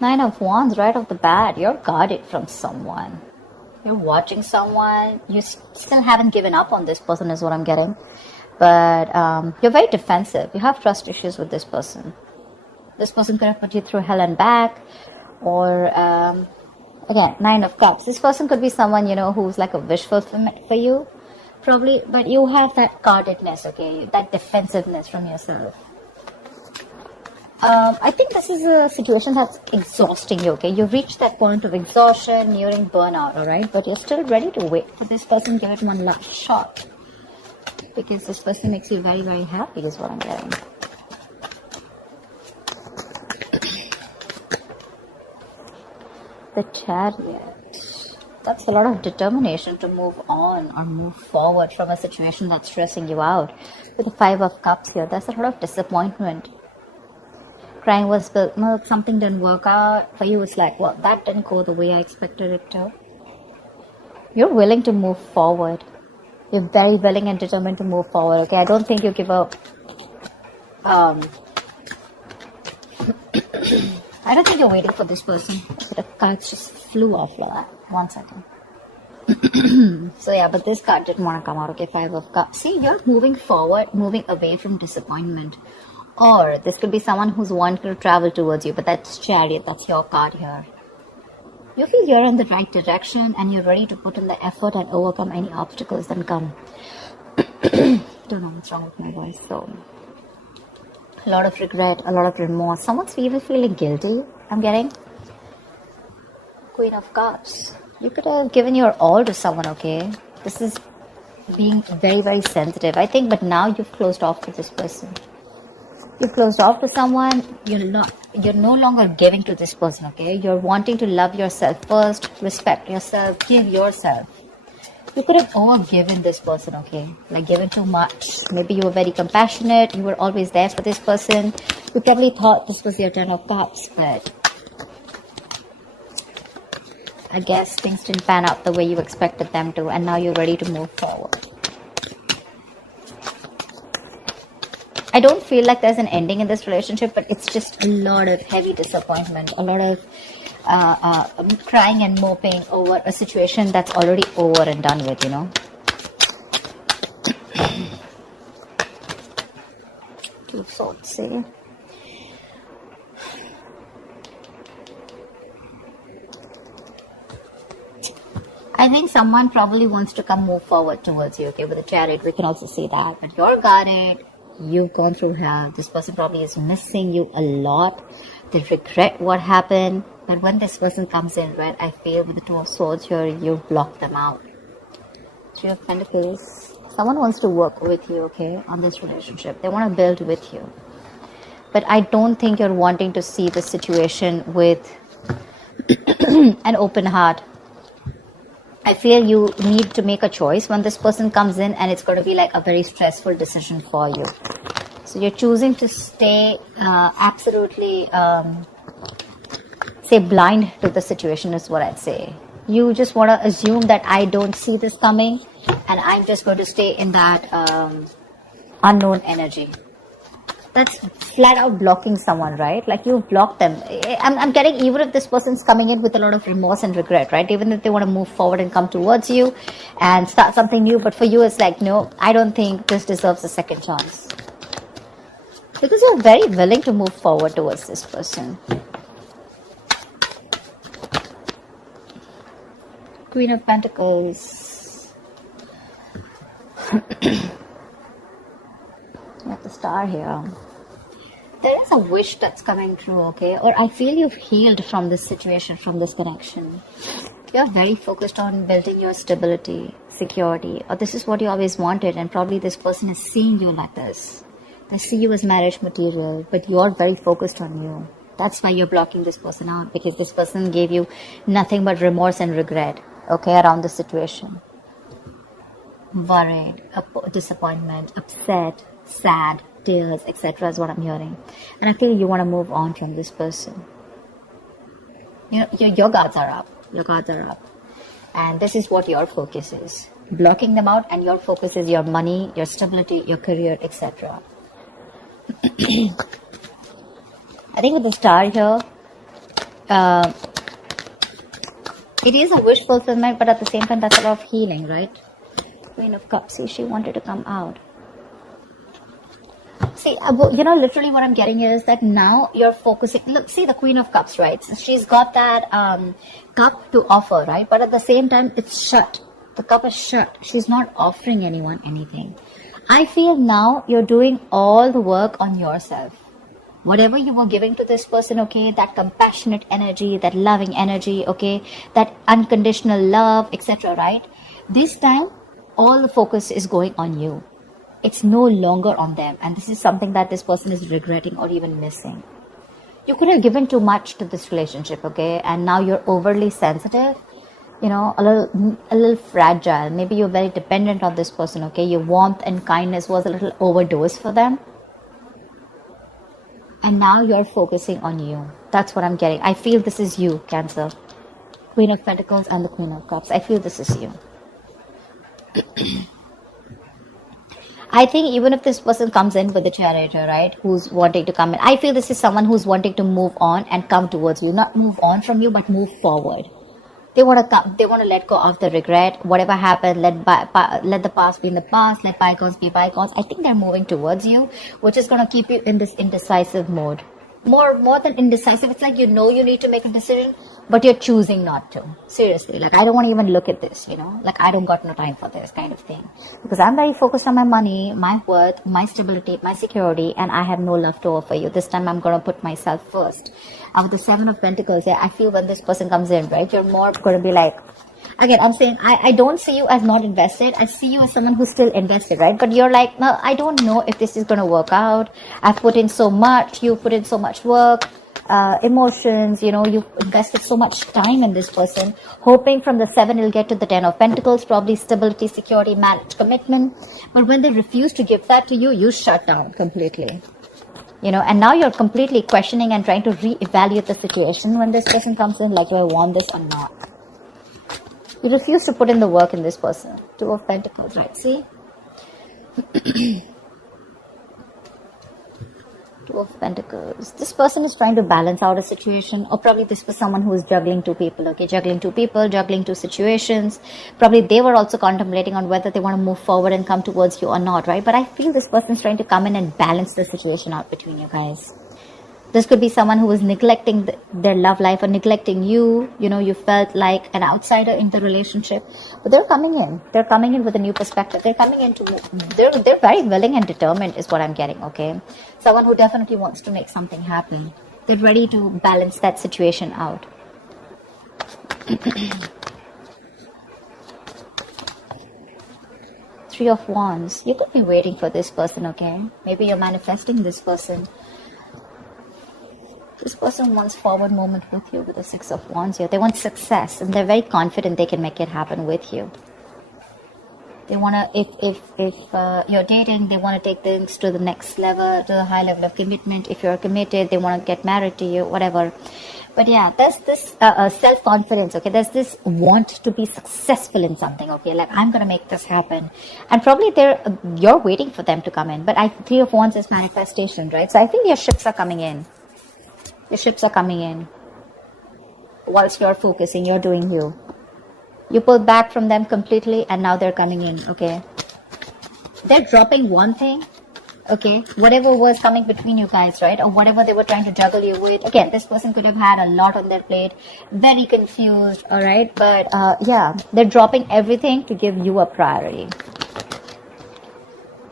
Nine of Wands right off the bat. You're guarded from someone. You're watching someone. You still haven't given up on this person is what I'm getting. But you're very defensive. You have trust issues with this person. This person could have put you through hell and back. Or, again, Nine of Cups. This person could be someone, you know, who's like a wish fulfillment for you. Probably. But you have that guardedness, okay? That defensiveness from yourself. I think this is a situation that's exhausting you, okay? You've reached that point of exhaustion, nearing burnout, alright? But you're still ready to wait for this person, give it one last shot. Because this person makes you very, very happy is what I'm getting. The Chariot. That's a lot of determination to move on or move forward from a situation that's stressing you out. With the Five of Cups here, there's a lot of disappointment. Crying was spilled milk, something didn't work out. For you, it's like, well, that didn't go the way I expected it to. You're willing to move forward. You're very willing and determined to move forward, okay? I don't think you give up. I don't think you're waiting for this person. The cards just flew off like that. 1 second. So yeah, but this card didn't want to come out, okay? Five of Cups. See, you're moving forward, moving away from disappointment. Or this could be someone who's wanting to travel towards you, but that's Chariot, that's your card here. You feel you're in the right direction and you're ready to put in the effort and overcome any obstacles that come. Don't know what's wrong with my voice. So, a lot of regret, a lot of remorse. Someone's even feeling guilty, I'm getting. Queen of Cups. You could have given your all to someone, okay? This is being very, very sensitive, I think, but now you've closed off to this person. You've closed off to someone, you're no longer giving to this person, okay? You're wanting to love yourself first, respect yourself, give yourself. You could have overgiven this person, okay? Like given too much. Maybe you were very compassionate, you were always there for this person. You probably thought this was your Ten of Cups, but I guess things didn't pan out the way you expected them to, and now you're ready to move forward. I don't feel like there's an ending in this relationship, but it's just a lot of heavy disappointment, a lot of crying and moping over a situation that's already over and done with, you know. Two of Swords, see? I think someone probably wants to come move forward towards you, okay, with the Chariot. We can also see that, but you're guarded. You've gone through hell. This person probably is missing you a lot. They regret what happened. But when this person comes in, right, I feel with the Two of Swords here, you block them out. Three of Pentacles. Someone wants to work with you, okay, on this relationship. They want to build with you. But I don't think you're wanting to see the situation with an open heart. I feel you need to make a choice when this person comes in, and it's going to be like a very stressful decision for you. So you're choosing to stay absolutely, say, blind to the situation is what I'd say. You just want to assume that I don't see this coming, and I'm just going to stay in that unknown energy. That's flat out blocking someone, right? Like you've blocked them. I'm getting, even if this person's coming in with a lot of remorse and regret, right? Even if they want to move forward and come towards you and start something new. But for you, it's like, no, I don't think this deserves a second chance. Because you're very willing to move forward towards this person. Queen of Pentacles. You have the Star here. There is a wish that's coming true, okay? Or I feel you've healed from this situation, from this connection. You're very focused on building your stability, security, or this is what you always wanted, and probably this person is seeing you like this. They see you as marriage material, but you're very focused on you. That's why you're blocking this person out, because this person gave you nothing but remorse and regret, okay, around the situation. Worried, disappointment, upset, sad, tears, etc. is what I'm hearing. And I feel you want to move on from this person. You know, your guards are up. Your guards are up. And this is what your focus is. Blocking them out, and your focus is your money, your stability, your career, etc. I think with the Star here, it is a wish fulfillment, but at the same time, that's a lot of healing, right? Queen of Cups. See, she wanted to come out. See, literally what I'm getting is that now you're focusing. Look, see the Queen of Cups, right? So she's got that cup to offer, right? But at the same time, it's shut. The cup is shut. She's not offering anyone anything. I feel now you're doing all the work on yourself. Whatever you were giving to this person, okay, that compassionate energy, that loving energy, okay, that unconditional love, etc., right? This time, all the focus is going on you. It's no longer on them. And this is something that this person is regretting or even missing. You could have given too much to this relationship, okay? And now you're overly sensitive, a little fragile. Maybe you're very dependent on this person, okay? Your warmth and kindness was a little overdosed for them. And now you're focusing on you. That's what I'm getting. I feel this is you, Cancer. Queen of Pentacles and the Queen of Cups. I feel this is you. I think even if this person comes in with the Charioteer, right, who's wanting to come in, I feel this is someone who's wanting to move on and come towards you. Not move on from you, but move forward. They want to come. They want to let go of the regret. Whatever happened, let the past be in the past. Let bygones be bygones. I think they're moving towards you, which is going to keep you in this indecisive mode. More than indecisive, it's like you need to make a decision, but you're choosing not to. Seriously, like I don't want to even look at this, like I don't got no time for this kind of thing, because I'm very focused on my money, my worth, my stability, my security, and I have no love to offer you. This time I'm going to put myself first. And with the Seven of Pentacles, I feel when this person comes in, right, you're more going to be like, again, I'm saying I don't see you as not invested. I see you as someone who's still invested, right? But you're like, no, I don't know if this is going to work out. I've put in so much. You've put in so much work, emotions. You've invested so much time in this person, hoping from the 7 you'll get to the 10 of Pentacles, probably stability, security, marriage, commitment. But when they refuse to give that to you, you shut down completely. And now you're completely questioning and trying to reevaluate the situation when this person comes in, like, do I want this or not? You refuse to put in the work in this person. 2 of Pentacles, right? See? 2 of Pentacles. This person is trying to balance out a situation, or probably this was someone who is juggling 2 people, okay? Juggling 2 people, juggling 2 situations. Probably they were also contemplating on whether they want to move forward and come towards you or not, right? But I feel this person is trying to come in and balance the situation out between you guys. This could be someone who was neglecting their love life or neglecting you. You felt like an outsider in the relationship. But they're coming in. They're coming in with a new perspective. They're coming in they're very willing and determined is what I'm getting, okay? Someone who definitely wants to make something happen. They're ready to balance that situation out. 3 of Wands. You could be waiting for this person, okay? Maybe you're manifesting this person. This person wants forward movement with you with the 6 of Wands here. They want success and they're very confident they can make it happen with you. They want to, if you're dating, they want to take things to the next level, to the high level of commitment. If you're committed, they want to get married to you, whatever. But yeah, there's this self-confidence, okay? There's this want to be successful in something, okay? Like, I'm going to make this happen. And probably you're waiting for them to come in. But 3 of Wands is manifestation, right? So I think your ships are coming in. The ships are coming in. Whilst you're focusing, you're doing you. You pull back from them completely and now they're coming in, okay? They're dropping one thing, okay? Whatever was coming between you guys, right? Or whatever they were trying to juggle you with. Again, this person could have had a lot on their plate. Very confused, alright? But yeah, they're dropping everything to give you a priority.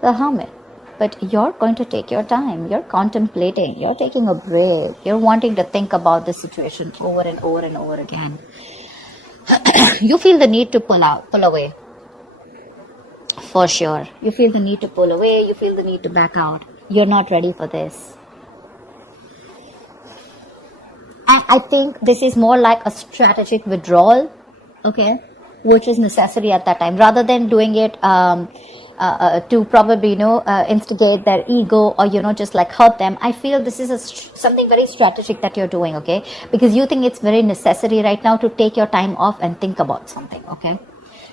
The Hermit. But you're going to take your time. You're contemplating. You're taking a break. You're wanting to think about the situation over and over and over again. You feel the need to pull away. For sure. You feel the need to pull away. You feel the need to back out. You're not ready for this. I think this is more like a strategic withdrawal, okay, which is necessary at that time. Rather than doing it to probably, instigate their ego or, just like hurt them. I feel this is something very strategic that you're doing, okay? Because you think it's very necessary right now to take your time off and think about something, okay?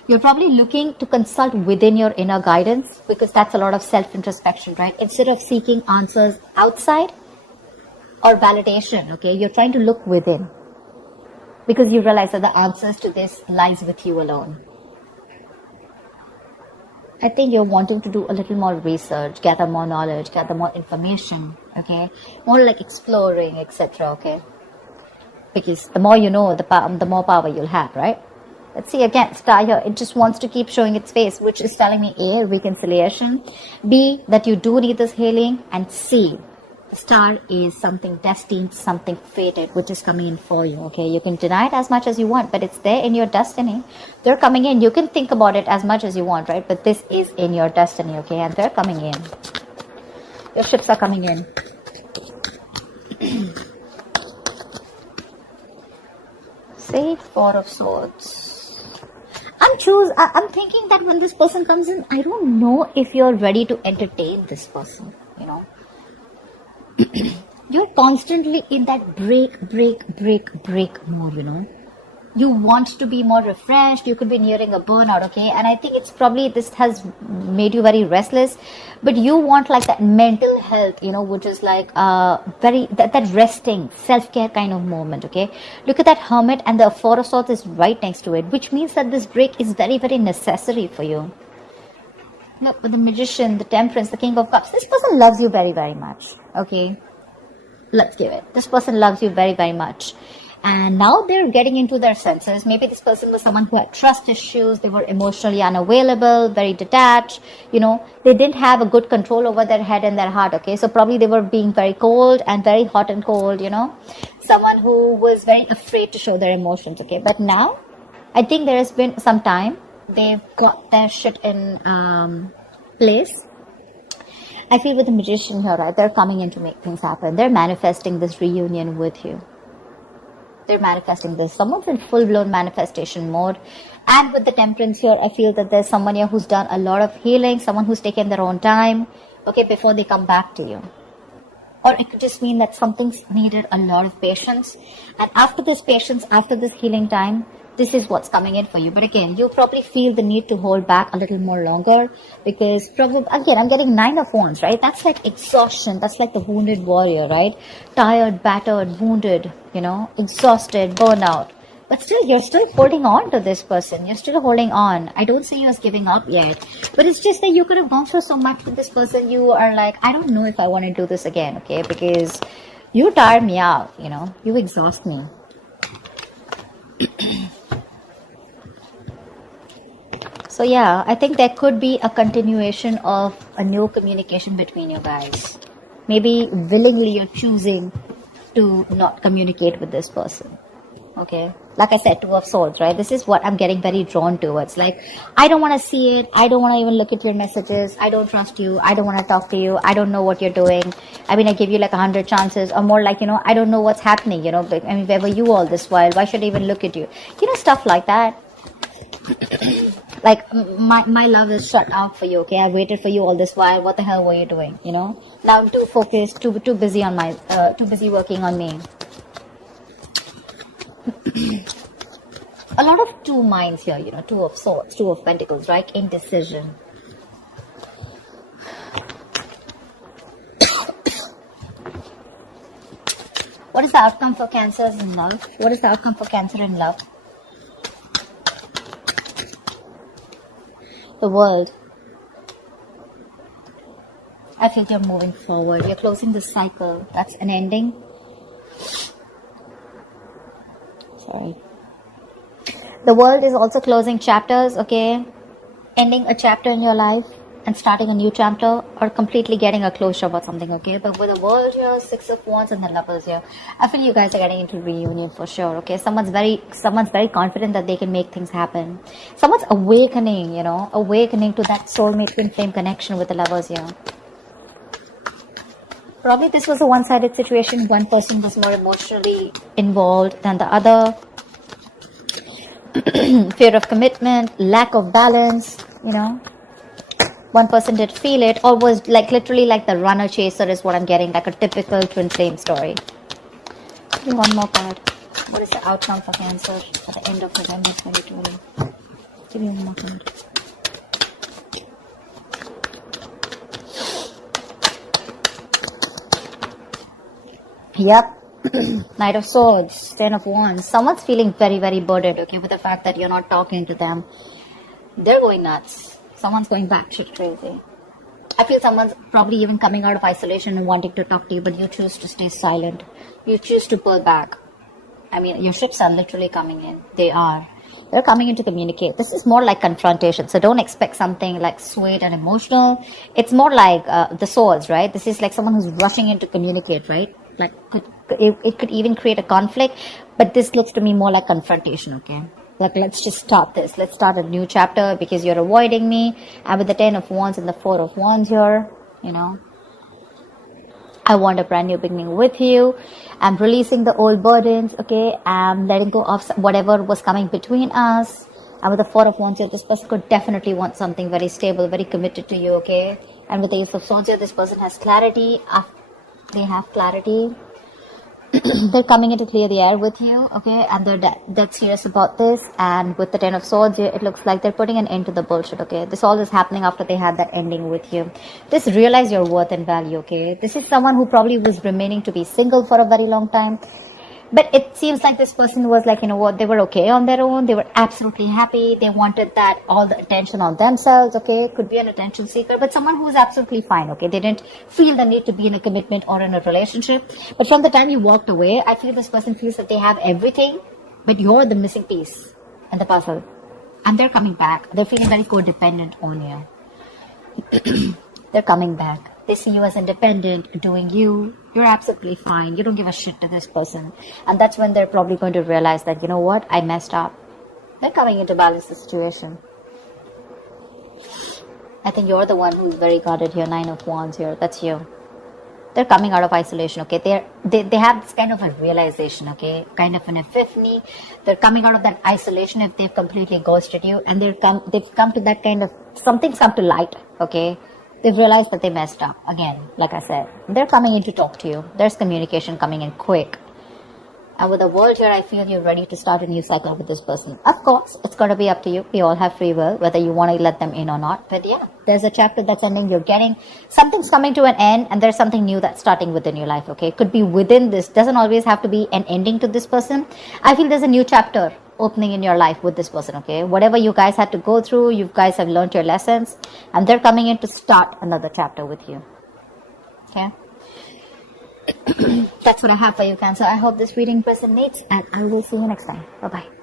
You're probably looking to consult within your inner guidance because that's a lot of self-introspection, right? Instead of seeking answers outside or validation, okay? You're trying to look within. because you realize that the answers to this lies with you alone. I think you're wanting to do a little more research, gather more knowledge, gather more information, okay? More like exploring, etc., okay? Because the more you know, the more power you'll have, right? Let's see again, star here, it just wants to keep showing its face, which is telling me A, reconciliation, B, that you do need this healing, and C, the star is something destined, something fated, which is coming in for you, okay? You can deny it as much as you want, but it's there in your destiny. They're coming in. You can think about it as much as you want, right? But this is in your destiny, okay? And they're coming in. Your ships are coming in. Say Four of Swords. I'm thinking that when this person comes in, I don't know if you're ready to entertain this person, you know. You're constantly in that break mode, you know. You want to be more refreshed. You could be nearing a burnout, okay? And I think it's probably this has made you very restless, but you want like that mental health, you know, which is like that resting, self-care kind of moment, okay? Look at that Hermit, and the Four of Swords is right next to it, which means that this break is very necessary for you. Look, with the Magician, the Temperance, the King of Cups, this person loves you very much, okay? Let's give it. This person loves you very much. And now they're getting into their senses. Maybe this person was someone who had trust issues. They were emotionally unavailable, very detached. You know, they didn't have a good control over their head and their heart, okay? So probably they were being very cold and very hot and cold, you know? Someone who was very afraid to show their emotions, okay? But now, I think there has been some time. They've got their shit in place. I feel with the Magician here, right? They're coming in to make things happen. They're manifesting this reunion with you. They're manifesting this. Someone's in full-blown manifestation mode. And with the Temperance here, I feel that there's someone here who's done a lot of healing, someone who's taken their own time, okay, before they come back to you. Or it could just mean that something's needed a lot of patience. And after this patience, after this healing time, this is what's coming in for you. But again, you probably feel the need to hold back a little more longer, because probably, again, I'm getting 9 of Wands, right? That's like exhaustion. That's like the wounded warrior, right? Tired, battered, wounded, you know, exhausted, burnout. But still, you're still holding on to this person. You're still holding on. I don't see you as giving up yet. But it's just that you could have gone through so much with this person. You are like, I don't know if I want to do this again, okay? Because you tire me out, you know. You exhaust me. So yeah, I think there could be a continuation of a new communication between you guys. Maybe willingly you're choosing to not communicate with this person. Okay, like I said, Two of Swords, right? This is what I'm getting very drawn towards. Like, I don't want to see it. I don't want to even look at your messages. I don't trust you. I don't want to talk to you. I don't know what you're doing. I mean, I give you like 100 chances, or more like, you know, I don't know what's happening, you know. I mean, where were you all this while? Why should I even look at you? You know, stuff like that. Like, my love is shut out for you, okay? I waited for you all this while. What the hell were you doing, you know? Now I'm too focused, too busy on my, too busy working on me. A lot of two minds here, you know, Two of Swords, Two of Pentacles, right? Indecision. What is the outcome for Cancer in love? What is the outcome for Cancer in love? The World. I feel you're moving forward. You're closing the cycle. That's an ending. Sorry. The World is also closing chapters, okay? Ending a chapter in your life and starting a new chapter, or completely getting a closure about something, okay? But with the World here, Six of Wands, and the Lovers here, I feel you guys are getting into reunion for sure, okay? Someone's very confident that they can make things happen. Someone's awakening, you know, awakening to that soulmate twin flame connection with the Lovers here. Probably this was a one-sided situation. One person was more emotionally involved than the other. Fear of commitment, lack of balance, you know. One person did feel it, or was like literally like the runner chaser is what I'm getting, like a typical twin flame story. Give me one more card. What is the outcome for Cancer at the end of November 2020? Give me one more card. Yep, Knight of Swords, Ten of Wands. Someone's feeling very, very burdened, okay, with the fact that you're not talking to them. They're going nuts. Someone's going batshit crazy. I feel someone's probably even coming out of isolation and wanting to talk to you, but you choose to stay silent. You choose to pull back. I mean, your ships are literally coming in. They're coming in to communicate. This is more like confrontation. So don't expect something like sweet and emotional. It's more like the swords, right? This is like someone who's rushing in to communicate, right? Like it could even create a conflict. But this looks to me more like confrontation, okay? Like, let's just start this. Let's start a new chapter because you're avoiding me. And with the 10 of Wands and the 4 of Wands here, you know, I want a brand new beginning with you. I'm releasing the old burdens, okay? I'm letting go of whatever was coming between us. And with the 4 of Wands here, this person could definitely want something very stable, very committed to you, okay? And with the Ace of Swords here, this person has clarity. They have clarity. They're coming in to clear the air with you, okay? And they're dead serious about this. And with the 10 of Swords here, it looks like they're putting an end to the bullshit, okay? This all is happening after they had that ending with you. Just realize your worth and value, okay? This is someone who probably was remaining to be single for a very long time. But it seems like this person was like, you know what, they were okay on their own. They were absolutely happy. They wanted that, all the attention on themselves, okay? Could be an attention seeker, but someone who was absolutely fine, okay? They didn't feel the need to be in a commitment or in a relationship. But from the time you walked away, I feel this person feels that they have everything, but you're the missing piece in the puzzle. And they're coming back. They're feeling very codependent on you. They're coming back. They see you as independent, doing you. You're absolutely fine. You don't give a shit to this person. And that's when they're probably going to realize that, you know what, I messed up. They're coming in to balance the situation. I think you're the one who's very guarded here. 9 of Wands here. That's you. They're coming out of isolation, okay? They have this kind of a realization, okay? Kind of an epiphany. They're coming out of that isolation if they've completely ghosted you. And they've come to that kind of, something's come to light, okay? They've realized that they messed up. Again, like I said, they're coming in to talk to you. There's communication coming in quick. And with the World here, I feel you're ready to start a new cycle with this person. Of course, it's going to be up to you. We all have free will, whether you want to let them in or not. But yeah, there's a chapter that's ending. You're getting, something's coming to an end, and there's something new that's starting within your life, okay? It could be within this. Doesn't always have to be an ending to this person. I feel there's a new chapter opening in your life with this person, okay? Whatever you guys had to go through, you guys have learned your lessons, and they're coming in to start another chapter with you, okay? That's what I have for you, Cancer. I hope this reading resonates, and I will see you next time. Bye-bye.